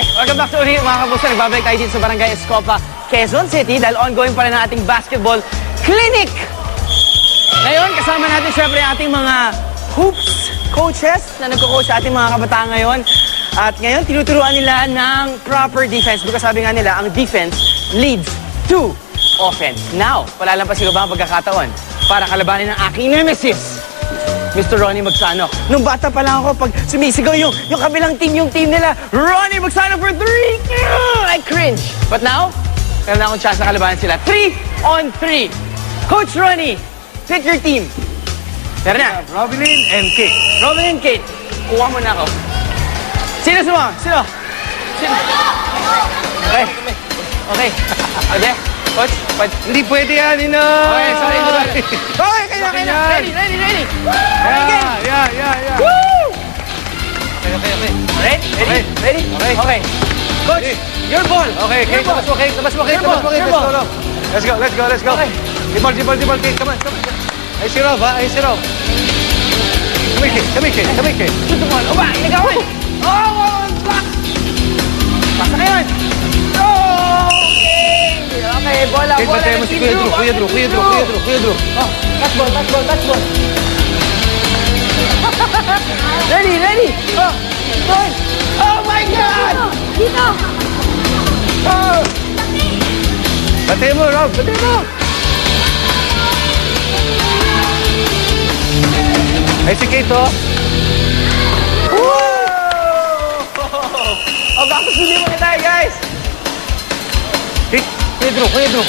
Okay, welcome back to ulit mga kapuso. Nagbabalik tayo dito sa Barangay Escopa, Quezon City dahil ongoing pa rin ang ating basketball clinic. Ngayon, kasama natin syempre ating mga hoops coaches na nagko-coach sa ating mga kabataan ngayon. At ngayon, tinuturuan nila ng proper defense because sabi nga nila, ang defense leads to offense. Now, palalampasin ko ba ang pagkakataon para kalabanin ang aking nemesis, Mr. Ronnie Magsano. Nung bata pa lang ako, pag sumisigaw yung kabilang team, yung team nila, Ronnie Magsano for 3! I cringe. But now, meron na akong chance na kalabanan sila. 3-on-3. Coach Ronnie, pick your team. Meron na. Robin and Kate. Robin and Kate, kuha mo na ako. Sino suma? Sino? Okay. Okay. Okay. Coach, Hindi pwede yan, Ino! okay, sorry. Okay, kaya na. Ready. Yeah. Woo! Okay. Ready? Okay. Coach, your ball. Okay, Kate, labas mo, Kate. Let's go. Okay. Dibal, Kate. Come on. Ay, si Rob, ha? Come here, Kate. Shoot the ball. Oba, inagawan. Oh, block. Pasa ka yun. Okay, bola. Kate, bantayan mo si Kuya Drew. Oh, touch ball. Ready? Oh, good. Oh my God! Dito! Oh! Bantayan mo, Rob. Ay, si Kate, oh. Oh, bakit hindi mo na tayo, guys? Kate, Kuya Drew.